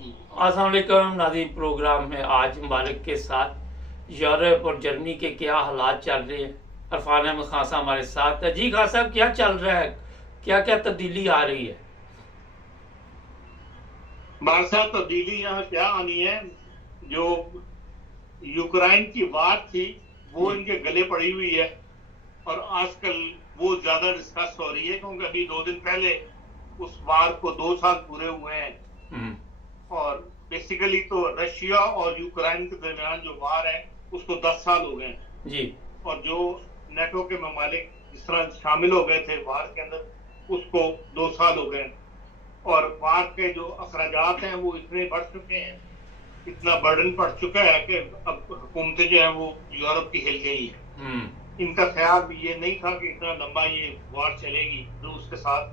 अस्सलाम वालेकुम नाज़रीन। प्रोग्राम में आज मुबारक के साथ यूरोप और जर्मनी के क्या हालात चल रहे हैं। अरफान अहमद खान साहब हमारे साथ है। जी खान साहब, क्या चल रहा है, क्या क्या तब्दीली आ रही है? बादशाह तब्दीली यहाँ क्या आनी है। जो यूक्रेन की वार थी वो जी। इनके गले पड़ी हुई है और आजकल वो ज्यादा डिस्कस हो रही है क्योंकि अभी 2 दिन पहले उस वार को 2 साल पूरे हुए हैं। हम्म। और बेसिकली तो रशिया और यूक्रेन के दरमियान जो वार है उसको 10 साल हो गए हैं। जी। और जो नेटो के ममालिक जिस तरह शामिल हो गए थे वार के अंदर उसको 2 साल हो गए। और वार के जो अखराजात हैं वो इतने बढ़ चुके हैं, इतना बर्डन पड़ चुका है कि अब हुकूमतें जो है वो यूरोप की हिल गई है। हम्म। इनका ख्याल भी ये नहीं था कि इतना लंबा ये वार चलेगी रूस के साथ।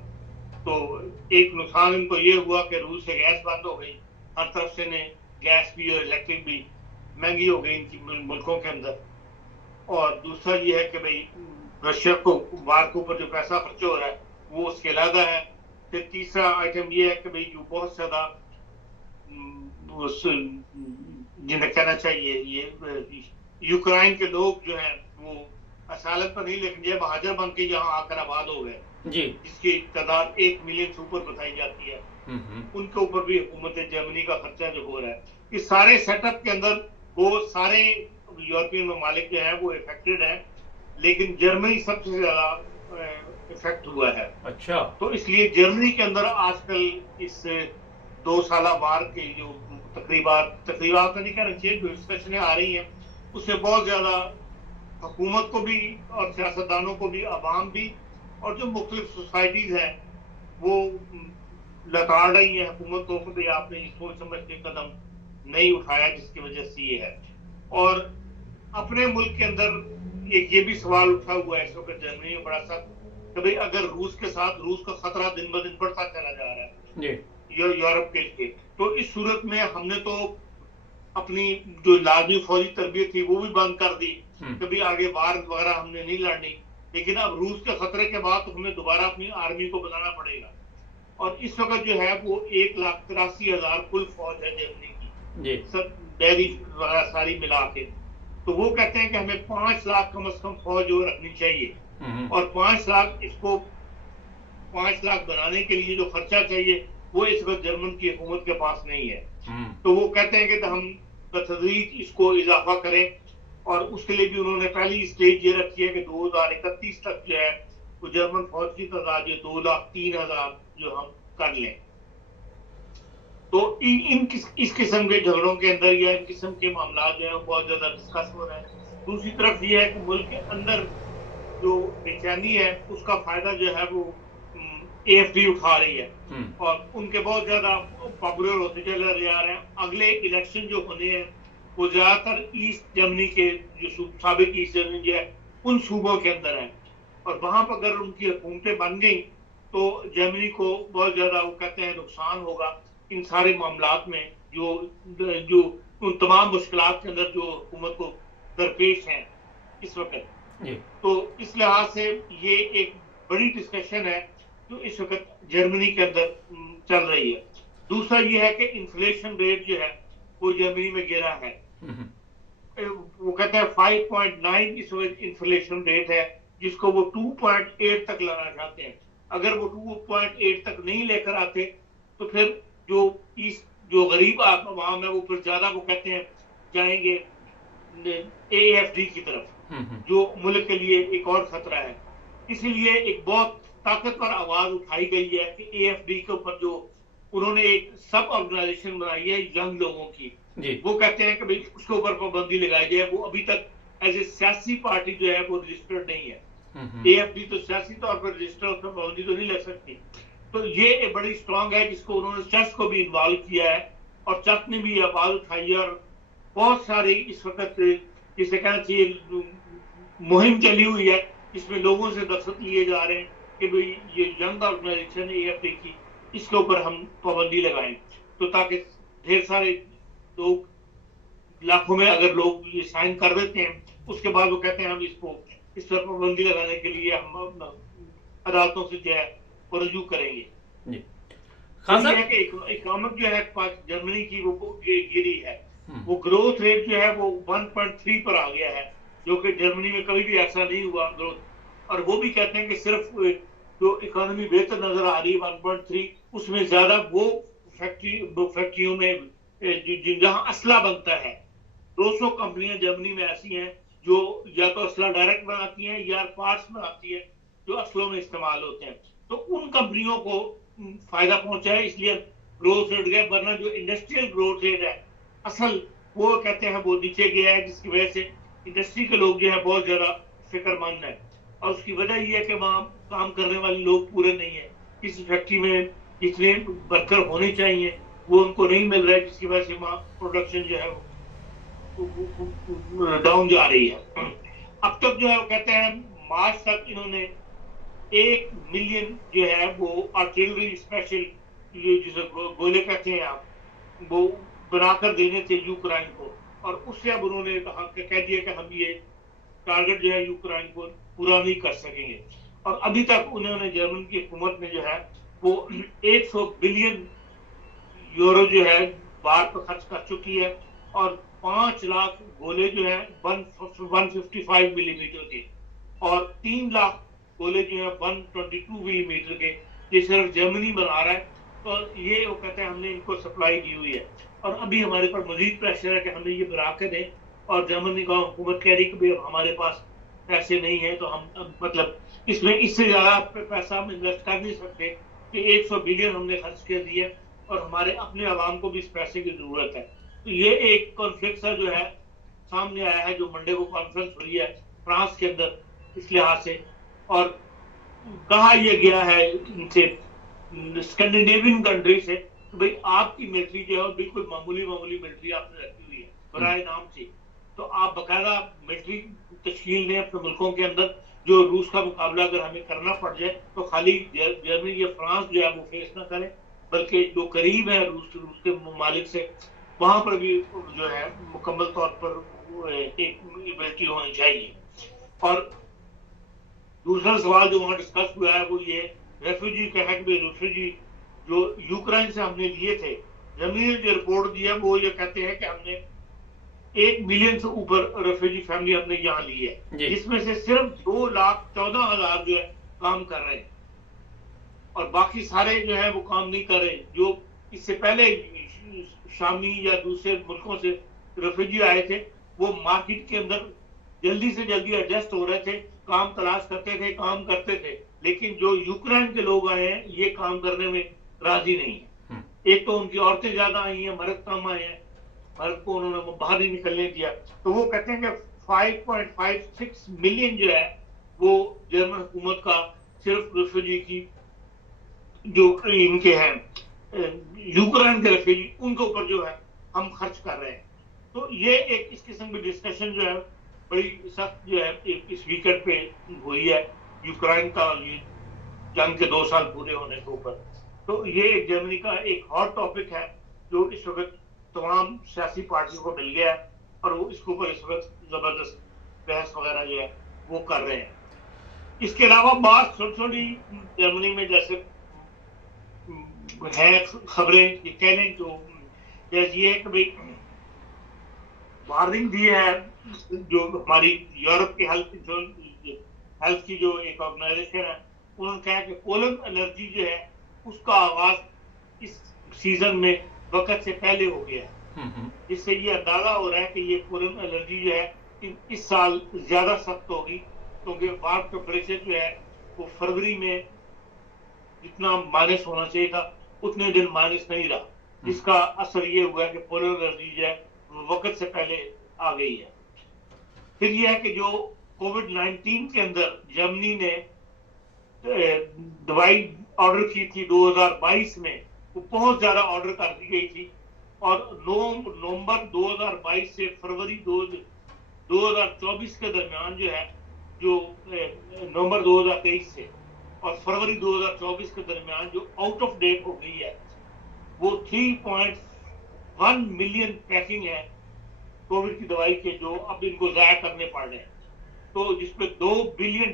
तो एक नुकसान इनको ये हुआ कि रूस से गैस बंद हो गई, हर तरफ से ने गैस भी और इलेक्ट्रिक भी महंगी हो गई इनकी मुल्कों के अंदर। और दूसरा ये है कि भाई रशिया को वार के ऊपर जो पैसा खर्च हो रहा है वो उसके अलावा है। फिर तीसरा आइटम ये है कि भाई जो बहुत ज्यादा जिन्हें कहना चाहिए ये यूक्रेन के लोग जो हैं वो असालत पर नहीं लेकिन ये महाजर बन के यहाँ आकर आबाद हो गए, जी। जिसकी तादाद 1 मिलियन से ऊपर बताई जाती है। उनके ऊपर भी हुकूमत जर्मनी का खर्चा जो हो रहा है, इस सारे सेटअप के अंदर वो सारे यूरोपियन ममालिक जो है वो इफेक्टेड है, लेकिन जर्मनी सबसे ज्यादा इफेक्ट हुआ है। अच्छा। तो इसलिए जर्मनी के अंदर आजकल इस 2 साल वार के जो तकरीबात तो नहीं कहना चाहिए, जो डिस्कशनें आ रही हैं उससे बहुत ज्यादा हुकूमत को भी और सियासतदानों को भी, आवाम भी और जो मुख्तलिफ सोसाइटीज हैं वो लताड़ रही है हुकूमत को कि भाई आपने सोच समझ के कदम नहीं उठाया, जिसकी वजह से ये है। और अपने मुल्क के अंदर ये भी सवाल उठा हुआ है इस वक्त जर्मनी में बड़ा सा कि भाई अगर रूस के साथ रूस का खतरा दिन ब दिन बढ़ता चला जा रहा है यूरोप के लिए, तो इस सूरत में हमने तो अपनी जो लाजमी फौजी तरबियत थी वो भी बंद कर दी, कभी आगे वार वगैरह हमने नहीं लड़नी। लेकिन अब रूस के खतरे के बाद तो हमें दोबारा अपनी आर्मी को बनाना पड़ेगा। और इस वक्त जो है वो 1,83,000 कुल फौज है जर्मनी की, सब बैरी वगैरह सारी मिला के। तो वो कहते हैं कि हमें 5 लाख कम से कम फौज और रखनी चाहिए। और 5 लाख इसको 5 लाख बनाने के लिए जो खर्चा चाहिए वो इस वक्त जर्मन की हुकूमत के पास नहीं है। तो वो कहते हैं कि हम बतदरीज इसको इजाफा करें, और उसके लिए भी उन्होंने पहली स्टेज ये रखी है कि 2031 तक जो है वो जर्मन फौज की तादाद 2,03,000 जो हम कर लें। तो इस किस्म के झगड़ों के अंदर या इन किस्म के मामला जो है बहुत ज्यादा डिस्कस हो रहे हैं। दूसरी तरफ ये है कि मुल्क के अंदर जो बेचैनी है उसका फायदा जो है वो AFD उठा रही है और उनके बहुत ज्यादा पॉपुलर होते चले जा रहे हैं। अगले इलेक्शन जो होने हैं वो ज्यादातर ईस्ट जर्मनी के जो साबिक ईस्ट जर्मनी है उन सूबों के अंदर है, और वहां पर अगर उनकी हुकूमतें बन गई तो जर्मनी को बहुत ज्यादा वो कहते हैं नुकसान होगा इन सारे मामलात में जो जो उन तमाम मुश्किलात के अंदर जो हुकूमत को दरपेश हैं इस वक्त। तो इस लिहाज से ये एक बड़ी डिस्कशन है जो इस वक्त जर्मनी के अंदर चल रही है। दूसरा ये है कि इन्फ्लेशन रेट जो है वो जर्मनी में गिरा है। वो कहते हैं 5.9 इस वक्त इन्फ्लेशन रेट है, जिसको वो 2.8 तक लाना चाहते हैं। अगर वो 2.8 तक नहीं लेकर आते तो फिर जो गरीब आवाम है वो फिर ज्यादा वो कहते हैं जाएंगे AFD की तरफ, जो मुल्क के लिए एक और खतरा है। इसीलिए एक बहुत ताकतवर आवाज उठाई गई है कि AFD के ऊपर जो उन्होंने एक सब ऑर्गेनाइजेशन बनाई है यंग लोगों की, वो कहते हैं कि भाई उसके ऊपर पाबंदी लगाई जाए। वो अभी तक एज ए सियासी पार्टी जो है वो रजिस्टर्ड नहीं है। AFD तो सियासी तौर पर रजिस्टर, उसमें पाबंदी तो नहीं लग सकती। तो ये एक बड़ी स्ट्रांग है जिसको उन्होंने चर्च को भी इन्वॉल्व किया है और चर्च ने भी आवाज उठाई है। और बहुत सारी इस वक्त जिसे कहना चाहिए मुहिम चली हुई है, इसमें लोगों से दस्तखत लिए जा रहे हैं कि भाई ये यंग ऑर्गेनाइजेशन AFD की, इसके ऊपर हम पाबंदी लगाएं, तो ताकि ढेर सारे लोग, लाखों में अगर लोग ये साइन कर देते हैं उसके बाद वो कहते हैं हम इस पर पाबंदी लगाने के लिए हम अदालतों से जो है रजू करेंगे। खान तो ये है साहब, कि इकोनॉमिक जो है जर्मनी की वो गिरी है। हम्म, वो ग्रोथ रेट जो है वो 1.3 पर आ गया है, जो कि जर्मनी में कभी भी ऐसा नहीं हुआ ग्रोथ। और वो भी कहते हैं कि सिर्फ जो इकोनॉमी बेहतर नजर आ रही है 1.3, उसमें ज्यादा वो फैक्ट्रियों में जहां असला बनता है। 200 कंपनियां जर्मनी में ऐसी हैं जो या तो असला डायरेक्ट बनाती हैं या पार्ट्स बनाती है जो असलों में इस्तेमाल होते हैं। तो उन कंपनियों को फायदा पहुंचा है, इसलिए ग्रोथ रेट गया। वरना जो इंडस्ट्रियल ग्रोथ रेट है असल, वो कहते हैं वो नीचे गया है, जिसकी वजह से इंडस्ट्री के लोग जो है बहुत ज्यादा फिक्रमंद है। और उसकी वजह ये है कि वहां काम करने वाले लोग पूरे नहीं है। किसी फैक्ट्री में जितने वर्कर होने चाहिए वो उनको नहीं मिल रहा है, जिसकी वजह से वहां प्रोडक्शन जो है डाउन जा रही है। अब तक जो है वो कहते हैं मार्च तक इन्होंने 1 मिलियन जो है वो आर्टिलरी स्पेशल, जिसे गोले कहते हैं आप, वो बनाकर देने थे यूक्रेन को। और उससे अब उन्होंने कह दिया कि हम ये टारगेट जो है यूक्रेन को पूरा नहीं कर सकेंगे। और अभी तक उन्होंने जर्मन की हुकूमत ने जो है वो 100 बिलियन यूरो जो है बाहर पर खर्च कर चुकी है। और 5 लाख गोले जो है 155 मिलीमीटर के, और 3 लाख गोले जो है 122 मिलीमीटर के, ये सिर्फ जर्मनी बना रहा है। तो ये वो कहते हैं हमने इनको सप्लाई दी हुई है, और अभी हमारे पर मजीद प्रेशर है कि हमें ये बना के दें। और जर्मनी का हुकूमत कह रही कि भाई हमारे पास पैसे नहीं है, तो हम मतलब इसमें इससे ज्यादा पैसा हम इन्वेस्ट कर नहीं सकते कि 100 बिलियन हमने खर्च कर दिए और हमारे अपने आवाम को भी इस पैसे की जरूरत है। तो ये एक कॉन्फ्लिक्ट जो है सामने आया है, जो मंडे को कॉन्फ्रेंस हुई है फ्रांस के अंदर इस लिहाज से। और कहा यह गया है इनसे, स्कैंडिनेवियन कंट्री से, तो भाई आपकी मिलिट्री जो है बिल्कुल मामूली मामूली मिलिट्री आपने रखी हुई है बराए नाम से। तो आप बकायदा मिलिट्री तश्कील ने अपने मुल्कों के अंदर, जो रूस का मुकाबला अगर हमें करना पड़ जाए तो खाली जर्मनी या फ्रांस जो है वो फेस ना करें, बल्कि जो करीब है रूस के ममालिक से, वहां पर भी जो है मुकम्मल तौर पर एक मिलिट्री होनी चाहिए। और दूसरा सवाल जो वहां डिस्कस हुआ है वो ये रेफ्यूजी का है कि रेफ्यूजी जो यूक्रेन से हमने लिए थे, जर्मनी ने जो रिपोर्ट दिया वो ये कहते हैं कि हमने 1 मिलियन से ऊपर रेफ्यूजी फैमिली हमने यहाँ ली है, जिसमें से सिर्फ 2,14,000 जो है काम कर रहे हैं, और बाकी सारे जो है वो काम नहीं कर रहे। जो इससे पहले शामी या दूसरे मुल्कों से रेफ्यूजी आए थे, वो मार्केट के अंदर जल्दी से जल्दी एडजस्ट हो रहे थे, काम तलाश करते थे, काम करते थे। लेकिन जो यूक्रेन के लोग आए हैं ये काम करने में राजी नहीं है। एक तो उनकी औरतें ज्यादा आई हैं, मर्द कम आए हैं, मर्द को उन्होंने बाहर नहीं निकलने दिया। तो वो कहते हैं कि 5.56 मिलियन जो है वो जर्मन हुकूमत का सिर्फ रेफ्यूजी की, जो इनके हैं यूक्रेन के रेफ्यूजी, उनके ऊपर जो है हम खर्च कर रहे हैं। तो ये एक इस किस्म की डिस्कशन जो है बड़ी सख्त जो है इस वीकेंड पे हुई है, यूक्रेन का जंग के 2 साल पूरे होने के ऊपर। तो ये जर्मनी का एक हॉट टॉपिक है जो इस वक्त तमाम सियासी पार्टियों को मिल गया है, और वो इसके ऊपर इस वक्त जबरदस्त बहस वगैरह जो है वो कर रहे हैं। इसके अलावा बात छोटी जर्मनी में जैसे है खबरें ये कह लें तो जैसे ये है कि भाई वार्निंग दी है जो हमारी यूरोप की हेल्थ की जो एक ऑर्गेनाइजेशन है, उन्होंने कहा कि पोलन एलर्जी जो है उसका आगाज इस सीजन में वक्त से पहले हो गया है, जिससे ये अंदाजा हो रहा है कि ये पोलन एलर्जी जो है इस साल ज्यादा सख्त होगी, क्योंकि वार्म टेम्परेचर जो है वो फरवरी में जितना माइनस होना चाहिए था उतने दिन माइनस नहीं रहा, जिसका असर ये हुआ है कि पोलन एलर्जी जो है वक्त से पहले आ गई है। फिर यह है कि जो कोविड-19 के अंदर जर्मनी ने दवाई ऑर्डर की थी 2022 में, वो बहुत ज्यादा ऑर्डर कर दी गई थी, और नवंबर 2022 से फरवरी 2024 के दरमियान जो है, जो नवंबर 2023 से और फरवरी 2024 के दरमियान जो आउट ऑफ डेट हो गई है वो 3.1 मिलियन पैकिंग है कोविड की दवाई के, जो अब इनको जाया करने पड़ रहे हैं। तो जिसमें $2 बिलियन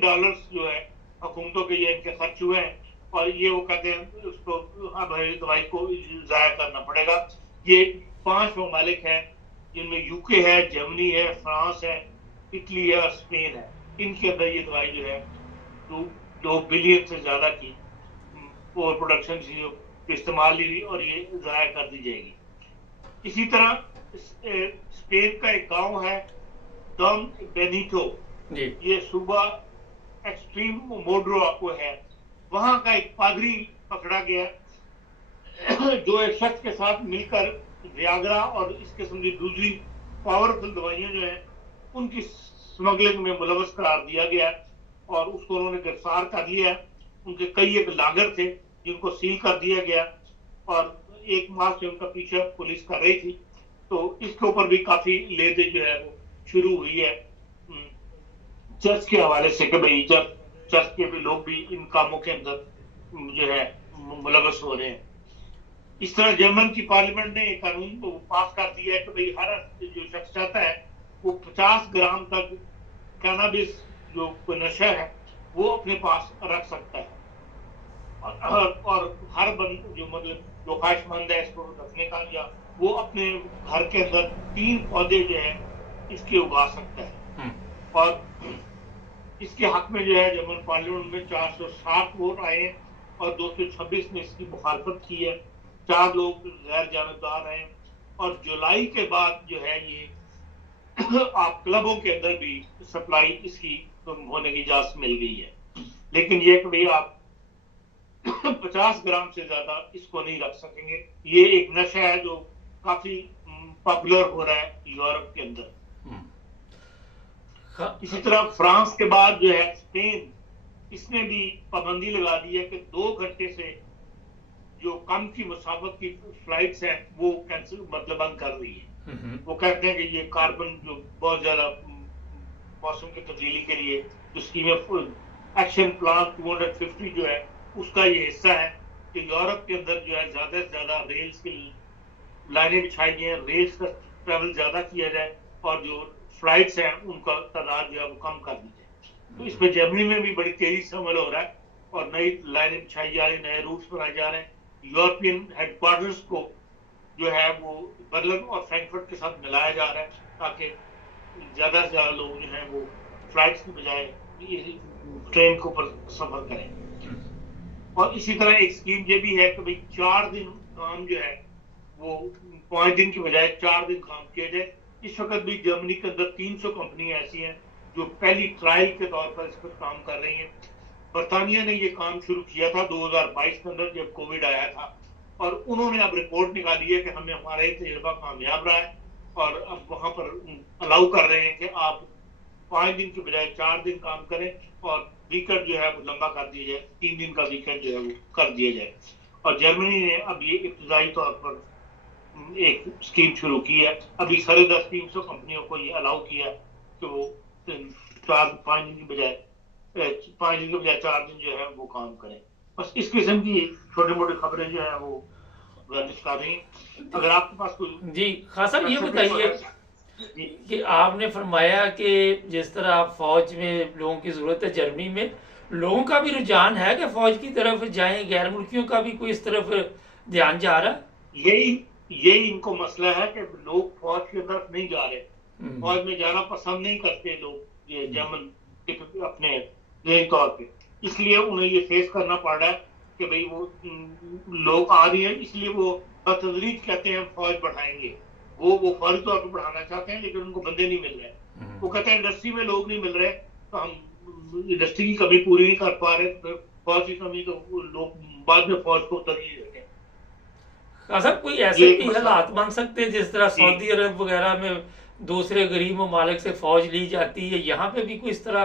जो है हुकूमतों के ये इनके खर्च हुए हैं, और ये वो कहते हैं उसको अब दवाई को जाया करना पड़ेगा। ये 5 ममालिक हैं जिनमें यूके है, जर्मनी है, फ्रांस है, इटली है और स्पेन है। इनके अंदर ये दवाई जो है 2 बिलियन से ज्यादा की ओवर प्रोडक्शन की इस्तेमाल ली और ये जाया कर दी जाएगी। इसी तरह स्पेन का एक गांव है डॉन बेनिटो, ये सूबा एक्सट्रीम मोड्रो आपको है, वहां का एक पादरी पकड़ा गया जो एक शख्स के साथ मिलकर वियाग्रा और इस किस्म की दूसरी पावरफुल दवाइयां जो है उनकी स्मगलिंग में मुलवस करार दिया गया और उसको उन्होंने गिरफ्तार कर लिया। उनके कई एक लागर थे जिनको सील कर दिया गया और 1 माह से उनका पीछा पुलिस कर रही थी। तो इसके ऊपर भी काफी लेदे जो है वो शुरू हुई है चर्च के हवाले से कि भाई चर्च के भी लोग भी इन कामों के अंदर जो है मुलवस हो रहे हैं। इस तरह जर्मन की पार्लियामेंट ने एक कानून को पास कर दिया है कि भाई हर जो शख्स चाहता है वो 50 ग्राम तक कैनाबिस जो नशा है वो अपने पास रख सकता है और हर बंद जो मतलब जो ख्वाहिशमंद है इसको रखने का या वो अपने घर के अंदर 3 पौधे जो है इसके उगा सकता है। और इसके हक में जो है जर्मन पार्लियामेंट में 460 वोट आए और 226 ने इसकी मुखालफत की है। 4 लोग गैर जानबदार हैं और जुलाई के बाद जो है ये आप क्लबों के अंदर भी सप्लाई इसकी होने की इजाजत मिल गई है। लेकिन ये कि भाई आप 50 ग्राम से ज्यादा इसको नहीं रख सकेंगे। ये एक नशा है जो काफी पॉपुलर हो रहा है यूरोप के अंदर। इसी तरह फ्रांस के बाद जो है स्पेन, इसने भी पाबंदी लगा दी है कि 2 घंटे से जो कम की मुसाफत की फ्लाइट्स हैं वो कैंसिल मतलब बंद कर रही है। वो कहते हैं कि ये कार्बन जो बहुत ज्यादा मौसम की तब्दीली के लिए जो स्कीम एक्शन प्लान 250 जो है उसका ये हिस्सा है कि यूरोप के अंदर जो है ज्यादा से ज्यादा रेल्स की लाइनें बिछाई जाए, रेल्स का ट्रेवल ज्यादा किया जाए और जो फ्लाइट्स हैं उनका तादाद जो है वो कम कर दी जाए। तो इसमें जर्मनी में भी बड़ी तेजी से अमल हो रहा है और नई लाइनें बिछाई जा रही, नए रूट्स बनाए जा रहे हैं। यूरोपियन हेडक्वार्टर्स को जो है वो बर्लिन और फ्रैंकफर्ट के साथ मिलाया जा रहा है ताकि ज्यादा से ज्यादा लोग जो है वो फ्लाइट्स की बजाय ट्रेन के ऊपर सफर करें। और इसी तरह एक स्कीम ये भी है कि भाई 4 दिन काम जो है वो 5 दिन की बजाय 4 दिन काम किया जाए। इस वक्त भी जर्मनी के अंदर 300 कंपनियां ऐसी हैं जो पहली ट्रायल के तौर पर इस पर काम कर रही हैं। बर्तानिया ने ये काम शुरू किया था 2022 के अंदर जब कोविड आया था और उन्होंने अब रिपोर्ट निकाली है कि हमें हमारा ये तजुर्बा कामयाब रहा है और अब वहां पर अलाउ कर रहे हैं कि आप 5 दिन की बजाय 4 दिन काम करें और वीकेंड जो है वो लंबा कर दिया जाए, 3 दिन का वीकेंड जो है वो कर दिया जाए। और जर्मनी ने अब ये इब्तदाई तौर पर एक स्कीम शुरू की है। अभी 350 कंपनियों को ये अलाउ किया कि वो 5 दिन की बजाय 4 दिन जो है वो काम करें। बस इस किस्म की छोटी मोटी खबरें जो है वो गर्दिश कर रही हैं। अगर आपके पास कोई जी खान साहब ये बताइए कि आपने फरमाया कि जिस तरह आप फौज में लोगों की जरूरत है, जर्मनी में लोगों का भी रुझान है कि फौज की तरफ जाएं, गैर मुल्कियों का भी कोई इस तरफ ध्यान जा रहा है? यही इनको मसला है कि लोग फौज की तरफ नहीं जा रहे, फौज में जाना पसंद नहीं करते लोग ये जर्मन अपने तौर पे, इसलिए उन्हें ये फेस करना पड़ रहा है कि भाई वो लोग आ रही है, इसलिए वो बतदरीज कहते हैं फौज बढ़ाएंगे। वो फौरी तौर पर बढ़ाना चाहते हैं लेकिन उनको बंदे नहीं मिल रहे। वो कहते हैं इंडस्ट्री में लोग नहीं मिल रहे तो हम इंडस्ट्री की कमी पूरी नहीं कर पा रहे, तो फौज की कमी तो लोग बाद में फौज को तरजीह देते हैं। साहब कोई ऐसे भी हालात बन सकते हैं जिस तरह सऊदी अरब वगैरह में दूसरे गरीब ममालिक से फौज ली जाती है, यहाँ पे भी कोई इस तरह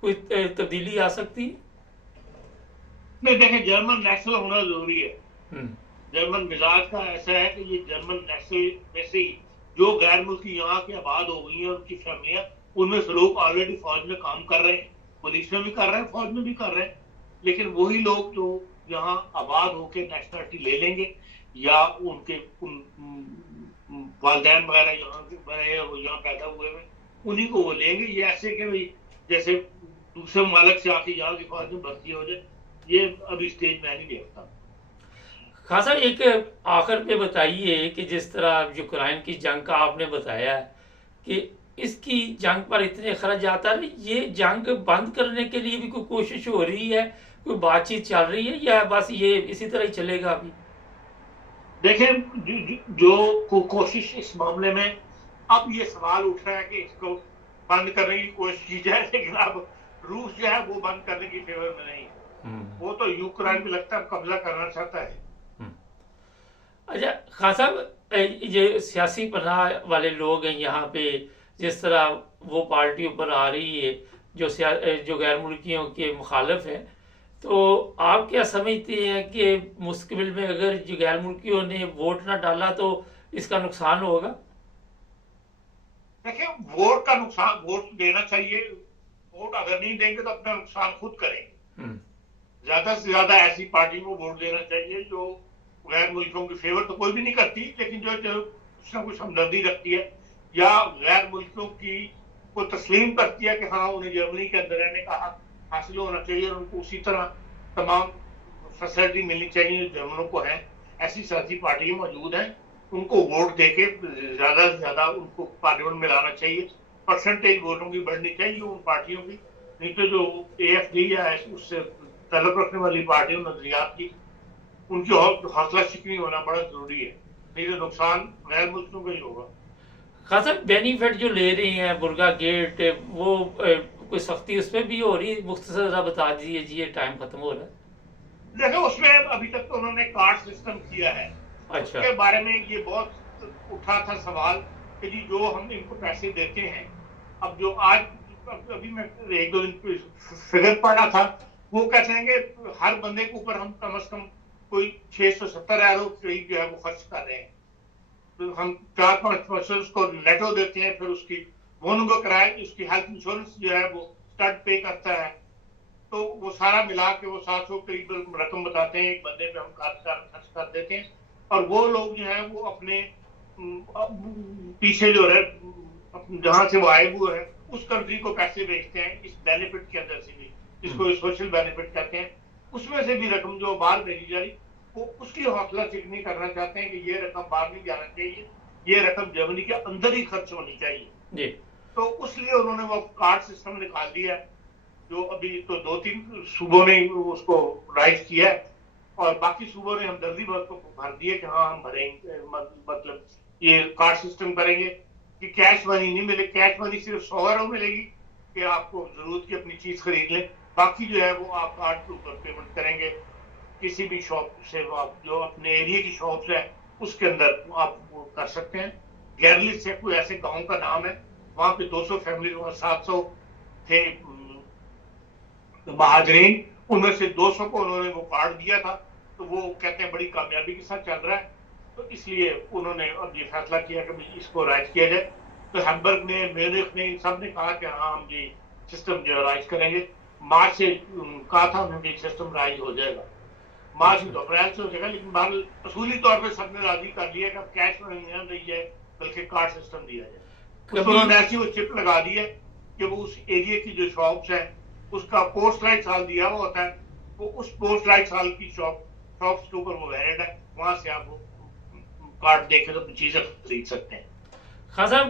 कोई तब्दीली आ सकती है? नहीं, देखें जर्मन नेशनल होना जरूरी है। जर्मन मिजाज का ऐसा है कि ये जर्मन नेशनल में से ही जो गैर मुल्की यहाँ के आबाद हो गई हैं उनकी फैमिलियां, उनमें से लोग ऑलरेडी फौज में काम कर रहे हैं, पुलिस में भी कर रहे हैं, फौज में भी कर रहे हैं। लेकिन वही लोग जो यहाँ आबाद होकर नेशनलिटी ले लेंगे या उनके वालिदैन वगैरह यहाँ पैदा हुए हैं उन्हीं को वो लेंगे। ये ऐसे कि भाई जैसे दूसरे ममालिक से आके यहाँ की फौज में भर्ती हो जाए, ये अभी स्टेज मैं नहीं देखता। खान साहब एक आखिर पे बताइए कि जिस तरह यूक्रेन की जंग का आपने बताया है कि इसकी जंग पर इतने खर्च आता है, ये जंग बंद करने के लिए भी कोई कोशिश हो रही है, कोई बातचीत चल रही है, या बस ये इसी तरह ही चलेगा अभी? देखें, जो कोशिश इस मामले में, अब ये सवाल उठ रहा है कि इसको बंद करने की कोशिश की जाए, लेकिन अब रूस जो है वो बंद करने की फेवर में नहीं है। वो तो यूक्रेन भी लगता है कब्जा करना चाहता है। अच्छा खान साहब, ये सियासी पनाह वाले लोग हैं यहाँ पे, जिस तरह वो पार्टी ऊपर आ रही है जो गैर मुल्कियों के मुखालिफ है, तो आप क्या समझते हैं कि मुस्तकबिल में अगर जो गैर मुल्कियों ने वोट ना डाला तो इसका नुकसान होगा? देखिए, वोट का नुकसान, वोट देना चाहिए। वोट अगर नहीं देंगे तो अपना नुकसान खुद करेंगे। ज्यादा से ज्यादा ऐसी पार्टी को वोट देना चाहिए जो गैर मुल्कों की फेवर तो कोई भी नहीं करती, लेकिन जो कुछ ना कुछ हमदर्दी रखती है या गैर मुल्कों की को तस्लीम करती है कि हाँ उन्हें जर्मनी के अंदर रहने का हक हासिल होना चाहिए और उनको उसी तरह तमाम फैसिलिटी मिलनी चाहिए जो जर्मनों को है। ऐसी सियासी पार्टियां मौजूद हैं, उनको वोट देके ज्यादा से ज्यादा उनको पार्लियामेंट में लाना चाहिए। परसेंटेज वोटों की बढ़नी चाहिए उन पार्टियों की। नहीं तो जो AFD या उससे तलब रखने वाली पार्टियों नजरियात की, उनकी हौसला शिकनी होना बड़ा जरूरी है, नहीं तो नुकसान गैर मुल्कों का ही होगा। खासा बेनिफिट जो ले रहे हैं बुर्गा गेट, वो कोई सख्ती उसमें भी हो रही है? मुख्तसर जरा बता दीजिए जी, ये टाइम खत्म हो रहा है। देखो, उसमें अभी तक तो उन्होंने कार्ड सिस्टम किया है। अच्छा। उसके बारे में ये बहुत उठा था सवाल कि जी जो हम इनको पैसे देते हैं, अब जो आज अभी मैं एक दो दिन फिगर पढ़ा था, वो कहते हैं कि हर बंदे के ऊपर हम कम से कम कोई 670 यूरो करीब जो है वो खर्च कर रहे हैं। तो हम 4-5 उसको नेटो देते हैं, फिर उसकी वोनुगो किराए, उसकी हेल्थ इंश्योरेंस जो है वो स्टड पे करता है, तो वो सारा मिला के वो 700 करीब रकम बताते हैं एक बंदे पे हम खर्च कर देते हैं। और वो लोग जो है वो अपने पीछे जो है जहां से वो आए हुए हैं उस कंट्री को पैसे भेजते हैं इस बेनिफिट के अंदर से भी, जिसको सोशल बेनिफिट कहते हैं। उसमें से भी रकम जो बाहर भेजी जा रही, वो उसकी हौसला चिकनी करना चाहते हैं कि ये रकम बाहर नहीं जाना चाहिए, ये रकम जर्मनी के अंदर ही खर्च होनी चाहिए जी। तो उसलिए उन्होंने वो कार्ड सिस्टम निकाल दिया है, जो अभी तो 2-3 सूबों ने उसको राइज किया है और बाकी सूबों ने हमदर्दी भर दिए कि हाँ हम भरेंगे, मतलब ये कार्ड सिस्टम करेंगे कि कैश मनी नहीं मिले। कैश मनी सिर्फ 100 यूरो मिलेगी कि आपको जरूरत की अपनी चीज खरीद लें, बाकी जो है वो आप कार्ड के ऊपर पेमेंट करेंगे। किसी भी शॉप से आप जो अपने एरिया की शॉप है उसके अंदर आप वो कर सकते हैं। गैरलिस से कोई ऐसे गांव का नाम है, वहां पे 200 फैमिली, 700 थे महाजरीन, उनमें से 200 को उन्होंने वो कार्ड दिया था, तो वो कहते हैं बड़ी कामयाबी के साथ चल रहा है। तो इसलिए उन्होंने अब ये फैसला किया कि इसको राइज किया जाए। तो हैम्बर्ग ने, म्यूनिख ने, सब ने कहा कि हाँ हम ये सिस्टम जो राइज करेंगे। मार्च से कहा था उन्होंने ये सिस्टम राइज हो जाएगा, मार्च में तो अप्रैल से हो जाएगा, लेकिन असूली तौर पर सबने राजी कर लिया कि अब कैश में नहीं दी जाए बल्कि कार्ड सिस्टम दिया जाए। तो उन्होंने ऐसी वो चिप लगा दी है कि वो उस एरिया की जो शॉप्स है उसका पोस्ट लाइट साल दिया हुआ होता है, वो उस पोस्ट लाइट साल की शॉप्स के ऊपर वो वैलिड है, वहां से आप वो कार्ड देके तो चीजें खरीद सकते हैं। खान साहब,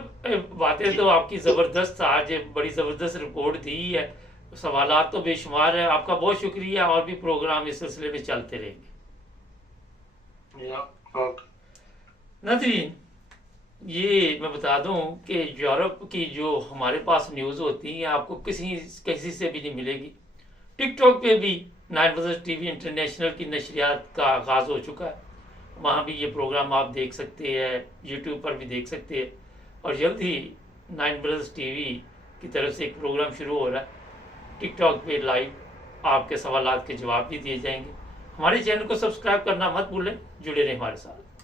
बातें तो आपकी जबरदस्त, आज बड़ी जबरदस्त रिपोर्ट दी है, सवालात तो बेशुमार है। आपका बहुत शुक्रिया, और भी प्रोग्राम इस सिलसिले में चलते रहेंगे। नाज़रीन, ये मैं बता दूं कि यूरोप की जो हमारे पास न्यूज़ होती है आपको किसी से भी नहीं मिलेगी। टिकटॉक पे भी 9 टीवी इंटरनेशनल की नशरियात का आगाज़ हो चुका है, वहाँ भी ये प्रोग्राम आप देख सकते हैं, यूट्यूब पर भी देख सकते हैं। और जल्द ही 9 टीवी की तरफ से एक प्रोग्राम शुरू हो रहा है, टिकटॉक पे लाइव आपके सवालात के जवाब भी दिए जाएंगे। हमारे चैनल को सब्सक्राइब करना मत भूलें, जुड़े रहें हमारे साथ।